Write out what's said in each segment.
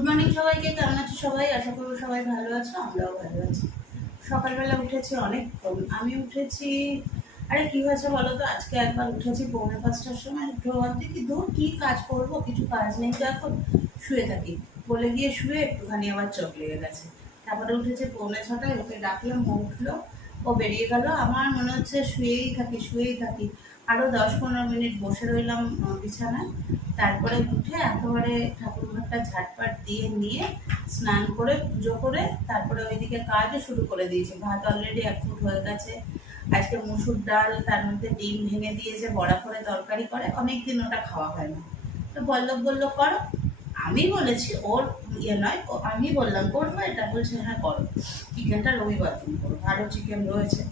Good morning সবাইকে, কেমন আছো সবাই? আশা করব সবাই ভালো আছো, আমরাও ভালো আছি। সকালবেলা উঠেছি অনেক আমি উঠেছি, আরে কি হয়েছে বলো তো? আজকে একবার উঠেছি পৌনে পাঁচটার সময় উঠে ভাবছি কি দূর, কি কাজ করব, কিছু কাজ নেই তো এখন, শুয়ে থাকি। বলে গিয়ে শুয়ে একটুখানি আবার চোখ লেগে গেছে। তারপরে উঠেছে পৌনে ছটায়, ওকে ডাকলাম, ও উঠল। ও বেরিয়ে গেল। আমার মনে হচ্ছে শুয়েই থাকি শুয়েই থাকি। আরও দশ পনেরো মিনিট বসে রইলাম বিছানায়। তারপরে উঠে একেবারে ঠাকুর ঘরটা ঝাটপাট দিয়ে নিয়ে স্নান করে পুজো করে তারপরে ওইদিকে কাজও শুরু করে দিয়েছি। ভাত অলরেডি এক ফুট হয়ে গেছে। আজকে মুসুর ডাল, তার মধ্যে ডিম ভেঙে দিয়েছে, বড়া করে তরকারি করে। অনেকদিন ওটা খাওয়া হয় না তো বল্লভ বলল, করো। আমি বলেছি, ওর ইয়ে নয় আমি বললাম, করব এটা? বলছে হ্যাঁ করো। চিকেনটা রবিবার দিন করো আরও চিকেন রয়েছে।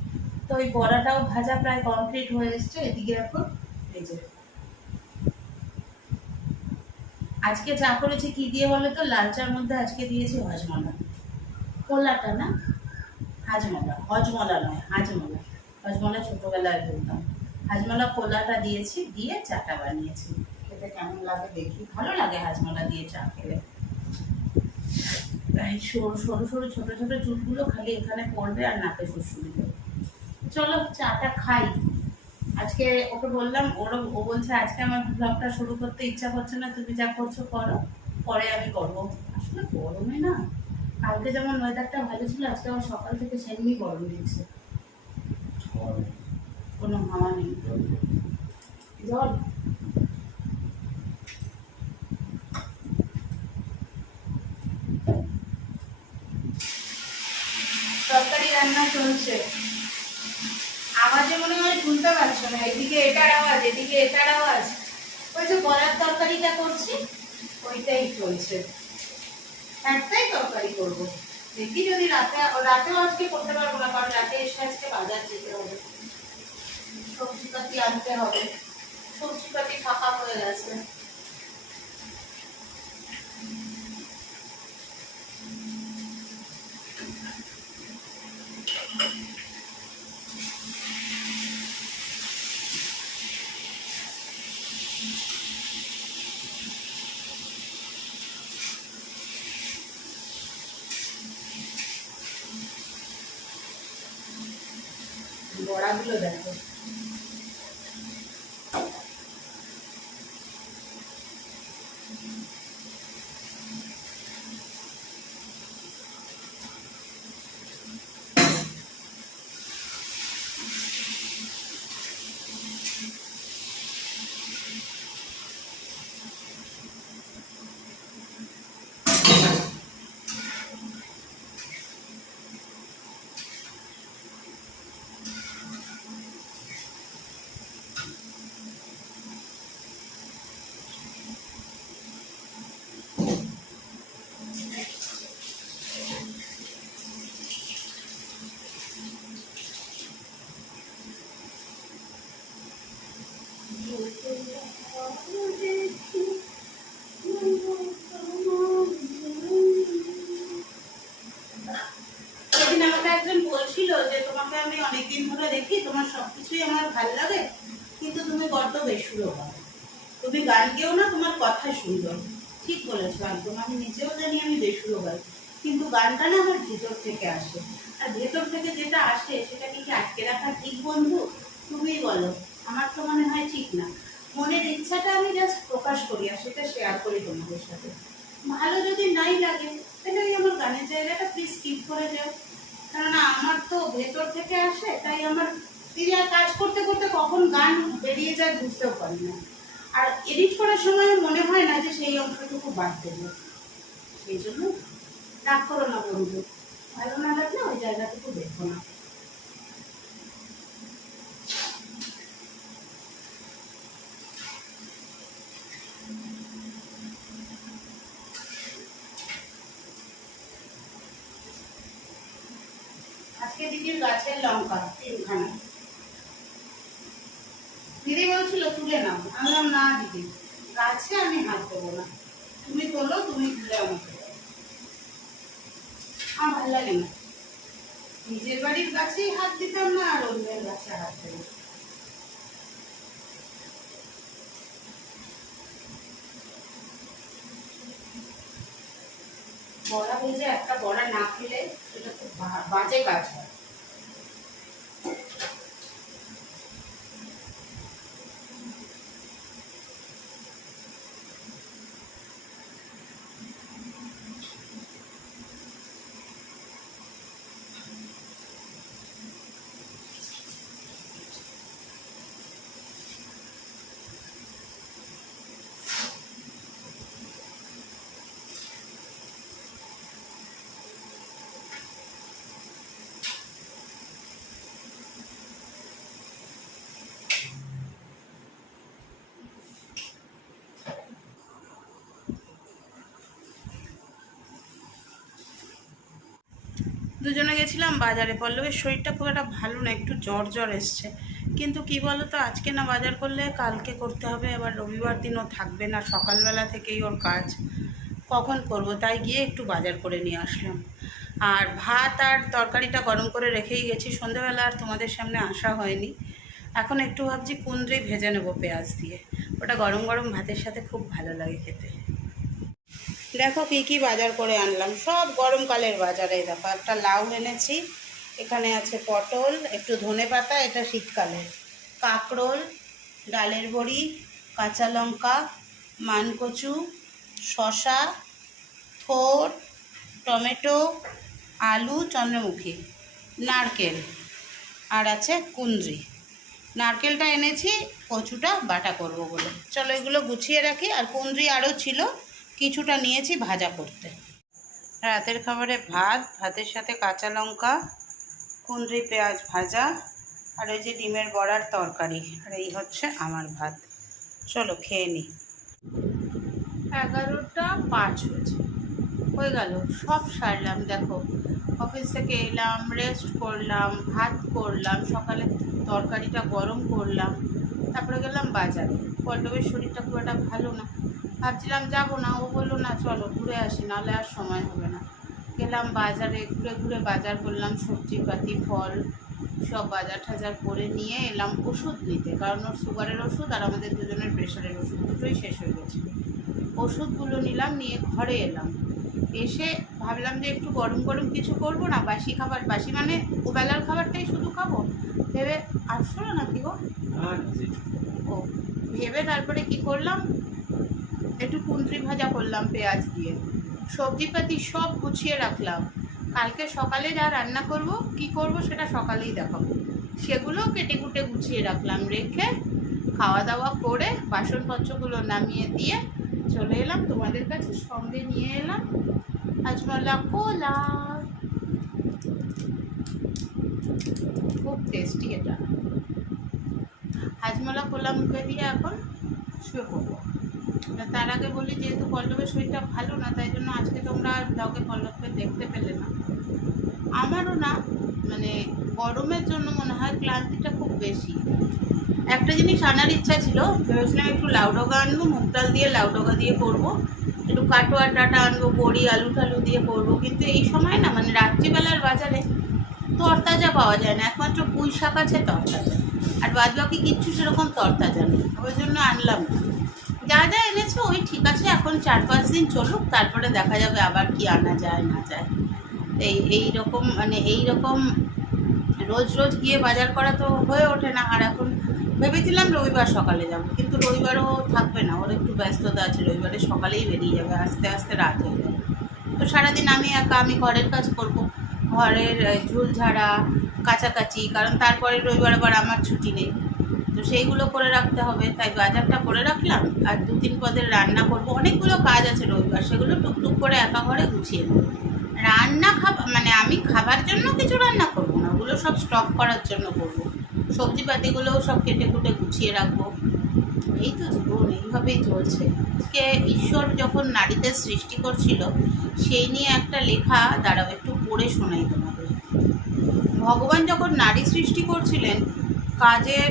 তো ওই বড়াটাও ভাজা প্রায় কমপ্লিট হয়ে এসছে, এদিকে এখন যে। আজকে চা করেছি, কি দিয়ে বলো তো? লাল চার মধ্যে আজকে দিয়েছি হজমলা। কোলাটা না? হাজমলা, হজমলা নয়, হাজমলা। হজমলা ছোটবেলায় বলতাম। হাজমলা কোলাটা দিয়েছি, দিয়ে চাটা বানিয়েছি। খেতে কেমন লাগে দেখি? ভালো লাগে হাজমলা দিয়ে চা খেলে। তাই সরু সরু সরু ছোট ছোট চুলগুলো খালি এখানে পড়বে আর নাকে শুশুরি দেবে। চলো চাটা খাই। আজকে ওকে বললাম ওর ও বলছে আজকে আমার ব্লগটা শুরু করতে ইচ্ছা করছে না তুমি যা করছ করো। পরে আমি করব। আসলে গরমে না কালকে যেমন ওয়েদারটা ভালো ছিল আজকে আবার সকাল থেকে সেমনি গরম দিচ্ছে। কোনো হাওয়া নেই। জল তরকারি চলছে আওয়াজে মনে হয় শুনতে পাচ্ছ না, এদিকে এটার আওয়াজ, এদিকে এটার আওয়াজ। ওই যে বলার তরকারিটা করছি, ওইটাই চলছে। একটাই তরকারি করব। দেখি যদি রাতে, রাতেও আজকে করতে পারব না, কারণ রাতে এসে আজকে বাজার যেতে হবে। সবজিপাতি আনতে হবে। সবজিপাতি ফাঁকা হয়ে গেছে বড়াগুলো দেখো। সেদিন আমাকে একজন বলছিল যে, তোমাকে আমি অনেকদিন ধরে দেখি, তোমার সবকিছুই আমার ভালো লাগে, কিন্তু তুমি বড্ড বেসুরো হও তুমি গান গেও না, তোমার কথা সুন্দর ঠিক বলেছ, একদম। আমি নিজেও জানি আমি বেসুরো গাই কিন্তু গানটা না আমার ভেতর থেকে আসে। আর ভেতর থেকে যেটা আসে, সেটাকে কি আটকে রাখা ঠিক বন্ধু? তুমি বলো, আমার তো মনে হয় ঠিক না। মনের ইচ্ছাটা আমি জাস্ট প্রকাশ করি আর সেটা শেয়ার করি তোমাদের সাথে। ভালো যদি নাই লাগে, তাহলে ওই আমার গানের জায়গাটা প্লিজ স্কিপ করে যাও। কেননা আমার তো ভেতর থেকে আসে, তাই আমার ক্রিয়া কাজ করতে করতে কখন গান বেরিয়ে যায় বুঝতেও পারি না। আর এডিট করার সময় মনে হয় না যে সেই অংশটুকু বাদ দেবো। সেই জন্য রাগ করো না বন্ধু, ভালো না লাগলে ওই জায়গাটুকু দেখো না। দিদির গাছের লঙ্কা, তিনখানা। দিদি বলছিল, তুলে নাও। আমি না দিদি, গাছে আমি হাত দেবো না। তুমি তোলো, তুমি তুলে আমাকে আমার ভালো লাগে না। নিজের বাড়ির গাছেই হাত দিতাম না, আর অন্যের গাছে হাত দেবো বড়া ভেজে একটা বড়া না খেলে সেটা খুব বাজে কাজ হয়। দুজনে গেছিলাম বাজারে। পল্লবের শরীরটা খুব একটা ভালো না, একটু জ্বর জ্বর এসছে। কিন্তু কি বলো তো আজকে না বাজার করলে কালকে করতে হবে আবার রবিবার দিনও থাকবে না, সকালবেলা থেকেই ওর কাজ। কখন করব? তাই গিয়ে একটু বাজার করে নিয়ে আসলাম। আর ভাত আর তরকারিটা গরম করে রেখেই গেছি, সন্ধেবেলা আর তোমাদের সামনে আসা হয়নি। এখন একটু ভাবছি কুন্দ্রি ভেজে নেব পেঁয়াজ দিয়ে। ওটা গরম গরম ভাতের সাথে খুব ভালো লাগে খেতে। দেখো কি কি বাজার করে আনলাম। সব গরমকালের বাজারে দেখো। একটা লাউ এনেছি, এখানে আছে পটল, একটু ধনে পাতা, এটা শীতকালের কাঁকরোল, ডালের বড়ি, কাঁচা লঙ্কা, মানকচু শশা থোর, টমেটো, আলু, চন্দ্রমুখী, নারকেল, আর আছে কুন্দ্রি নারকেলটা এনেছি, কচুটা বাটা করব বলে। চলো এগুলো গুছিয়ে রাখি। আর কুন্দ্রি আরও ছিল কিছুটা নিয়েছি ভাজা করতে। রাতের খাবারে ভাত, ভাতের সাথে কাঁচা লঙ্কা কুন্দ্রি পেঁয়াজ ভাজা, আর ওই যে ডিমের বড়ার তরকারি, আর এই হচ্ছে আমার ভাত। চলো খেয়ে নিই এগারোটা পাঁচ হয়েছে হয়ে গেল, সব সারলাম, দেখো। অফিস থেকে এলাম রেস্ট করলাম, ভাত করলাম, সকালে তরকারিটা গরম করলাম। তারপরে গেলাম বাজারে। পল্লবের শরীরটা খুব একটা ভালো না। ভাবছিলাম যাব না, ও বলল, না, চলো, ঘুরে আসি, নাহলে আর সময় হবে না। গেলাম বাজারে, ঘুরে ঘুরে বাজার করলাম, সবজিপাতি, ফল, সব বাজার টাজার করে নিয়ে এলাম ওষুধ নিতে। কারণ ওর সুগারের ওষুধ আর আমাদের দুজনের প্রেশারের ওষুধ দুটোই শেষ হয়ে গেছে। ওষুধগুলো নিলাম, নিয়ে ঘরে এলাম। এসে ভাবলাম যে একটু গরম গরম কিছু করব না বাসি খাবার বাসি মানে ওবেলার খাবারটাই শুধু খাব। ভেবে আসছো না কি গো? ও ভেবে তারপরে কি করলাম? একটু কুন্দ্রি ভাজা করলাম পেঁয়াজ দিয়ে। সবজিপাতি সব গুছিয়ে রাখলাম। কালকে সকালে যা রান্না করব কি করব সেটা সকালেই দেখাবো। সেগুলো কেটে কুটে গুছিয়ে রাখলাম রেখে খাওয়া দাওয়া করে বাসনপত্রগুলো নামিয়ে দিয়ে চলে এলাম, তোমাদের কাছে সঙ্গে নিয়ে এলাম। হাজমালা কোলা খুব টেস্টি এটা। হাজমলা কোলা মুখে দিয়ে এখন শুয়ে পড়ব। তার আগে বলি, যেহেতু পল্লবের শরীরটা ভালো না, তাই জন্য আজকে তোমরা কাউকে পল্লবকে দেখতে পেলে না। আমারও না মানে গরমের জন্য মনে হয় ক্লান্তিটা খুব বেশি। একটা জিনিস আনার ইচ্ছা ছিল, ভেবেছিলাম একটু লাউডোগা আনব, মুগ ডাল দিয়ে লাউডোগা দিয়ে করব। একটু কাটোয়া টাটা আনব, বড়ি, আলু টালু দিয়ে করব। কিন্তু এই সময় না মানে রাত্রিবেলার বাজারে তরতাজা পাওয়া যায় না, একমাত্র পুঁই শাক আছে তরতাজা। আর বাদ বাকি কিচ্ছু সেরকম তরতাজা নেই, ওই জন্য আনলাম না। যা যা এনেছো, ওই ঠিক আছে, এখন চার পাঁচ দিন চলুক, তারপরে দেখা যাবে আবার কি আনা যায়, না যায়। এই এই রকম মানে এই রকম রোজ রোজ গিয়ে বাজার করা তো হয়ে ওঠে না, আর এখন ভেবেছিলাম রবিবার সকালে যাব, কিন্তু রবিবারও থাকবে না। ওর একটু ব্যস্ততা আছে, রবিবারে সকালেই বেরিয়ে যাবে, আস্তে আস্তে রাত হয়ে যাবে। তো সারাদিন আমি একা, আমি ঘরের কাজ করব। ঘরের ঝুল ঝাড়া কাছাকাছি, কারণ তারপরে রবিবার আবার আমার ছুটি নেই। তো সেইগুলো করে রাখতে হবে। তাই বাজারটা করে রাখলাম, আর দু তিন পদের রান্না করব। অনেকগুলো কাজ আছে রবিবার, সেগুলো টুকটুক করে একা ঘরে গুছিয়ে নেব। রান্না খাবার মানে আমি খাবার জন্য কিছু রান্না করব না, ওগুলো সব স্টক করার জন্য করব। সবজিপাতিগুলোও সব কেটে কুটে গুছিয়ে রাখব। এই তো জীবন, এইভাবেই চলছে। আজকে ঈশ্বর যখন নারীদের সৃষ্টি করছিল, সেই নিয়ে একটা লেখা, দাঁড়াও একটু পড়ে শোনাই তোমাদের। ভগবান যখন নারী সৃষ্টি করছিলেন, কাজের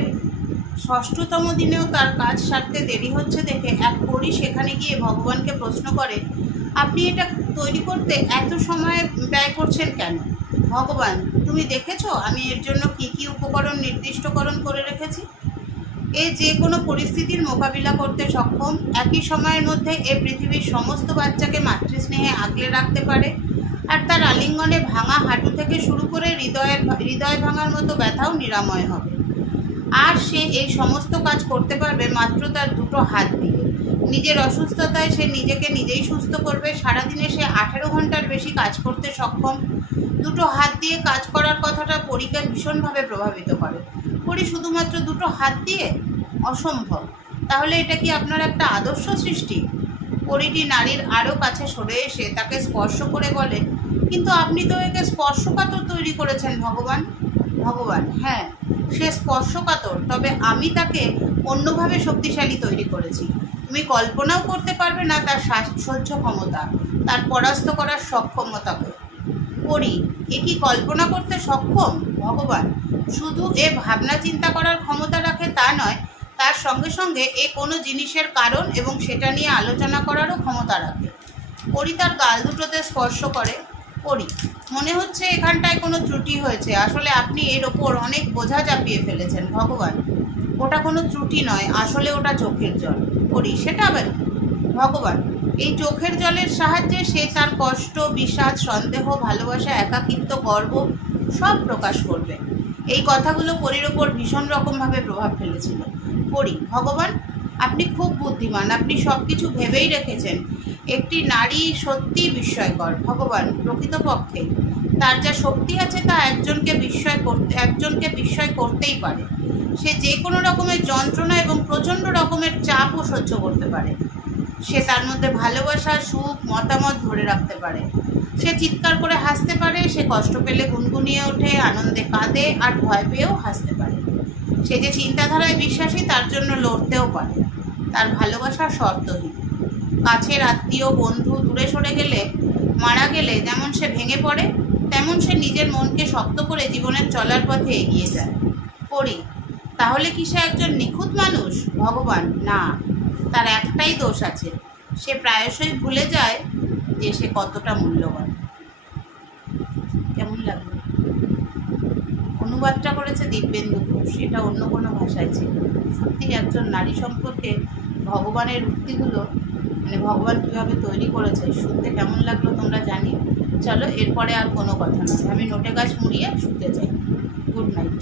ষষ্ঠতম দিনেও তার কাজ সারতে দেরি হচ্ছে দেখে এক পরী সেখানে গিয়ে ভগবানকে প্রশ্ন করে, আপনি এটা তৈরি করতে এত সময় ব্যয় করছেন কেন? ভগবান, তুমি দেখেছ? আমি এর জন্য কি কি উপকরণ নির্দিষ্টকরণ করে রেখেছি? এ যে কোনো পরিস্থিতির মোকাবিলা করতে সক্ষম, একই সময়ের মধ্যে এ পৃথিবীর সমস্ত বাচ্চাকে মাতৃস্নেহে আগলে রাখতে পারে আর তার আলিঙ্গনে ভাঙা হাঁটু থেকে শুরু করে হৃদয়ের হৃদয় ভাঙার মতো ব্যথাও নিরাময় হবে। আর সে এই সমস্ত কাজ করতে পারবে মাত্র তার দুটো হাত দিয়ে। নিজের অসুস্থতায় সে নিজেকে নিজেই সুস্থ করবে। সারাদিনে সে আঠেরো ঘণ্টার বেশি কাজ করতে সক্ষম। দুটো হাত দিয়ে কাজ করার কথাটা পরীকে ভীষণভাবে প্রভাবিত করে। পরি শুধুমাত্র দুটো হাত দিয়ে অসম্ভব। তাহলে এটা কি আপনার একটা আদর্শ সৃষ্টি? পরিটি নারীর আরও কাছে সরে এসে তাকে স্পর্শ করে বলে, কিন্তু আপনি তো একে স্পর্শকাতর তৈরি করেছেন, ভগবান। ভগবান হ্যাঁ সে স্পর্শকাতর, তবে আমি তাকে অন্যভাবে শক্তিশালী তৈরি করেছি। তুমি কল্পনাও করতে পারবে না তার সহ্য ক্ষমতা, তার পরাস্ত করার সক্ষমতাকে করি এ কি কল্পনা করতে সক্ষম? ভগবান, শুধু এ ভাবনা চিন্তা করার ক্ষমতা রাখে তা নয়, তার সঙ্গে সঙ্গে এ কোনো জিনিসের কারণ এবং সেটা নিয়ে আলোচনা করারও ক্ষমতা রাখে। পরি তার গাল দুটোতে স্পর্শ করে করি মনে হচ্ছে এখানটায় কোনো ত্রুটি হয়েছে, আসলে আপনি এর ওপর অনেক বোঝা চাপিয়ে ফেলেছেন, ভগবান। ওটা কোনো ত্রুটি নয়, আসলে ওটা চোখের জল। পরি সেটা আবার? ভগবান, এই চোখের জলের সাহায্যে সে তার কষ্ট, বিষাদ, সন্দেহ, ভালোবাসা, একাকিত্ব, গর্ব সব প্রকাশ করবে। এই কথাগুলো পরীর ওপর ভীষণ রকমভাবে প্রভাব ফেলেছিল। পরি ভগবান, আপনি খুব বুদ্ধিমান, আপনি সব কিছু ভেবেই রেখেছেন। একটি নারী সত্যি বিস্ময়কর। ভগবান, প্রকৃতপক্ষে তার যা শক্তি আছে তা একজনকে বিস্ময় করতে একজনকে বিস্ময় করতেই পারে। সে যে কোনো রকমের যন্ত্রণা এবং প্রচণ্ড রকমের চাপও সহ্য করতে পারে। সে তার মধ্যে ভালোবাসা, সুখ, মতামত ধরে রাখতে পারে। সে চিৎকার করে হাসতে পারে, সে কষ্ট পেলে গুনগুনিয়ে ওঠে, আনন্দে কাঁদে, আর ভয় পেয়েও হাসতে পারে। সে যে চিন্তাধারায় বিশ্বাসী, তার জন্য লড়তেও পারে। তার ভালোবাসা শর্তহীন। কাছের আত্মীয়, বন্ধু দূরে সরে গেলে, মারা গেলে যেমন সে ভেঙে পড়ে তেমন সে নিজের মনকে শক্ত করে জীবনের চলার পথে এগিয়ে যায়। পড়ি, তাহলে কি সে একজন নিখুঁত মানুষ? ভগবান, না। তার একটাই দোষ আছে, সে প্রায়শই ভুলে যায় যে সে কতটা মূল্যবান। কেমন লাগল? অনুবাদটা করেছে দিব্যেন্দু ঘোষ, এটা অন্য কোনো ভাষায় ছিল। সত্যি একজন নারী সম্পর্কে ভগবানের উক্তিগুলো মানে ভগবান কীভাবে তৈরি করেছে, শুনতে কেমন লাগল তোমরা জানি চলো এরপরে আর কোনো কথা নয় আমি নোটে গাছ মুড়িয়ে শুতে যাই। Good night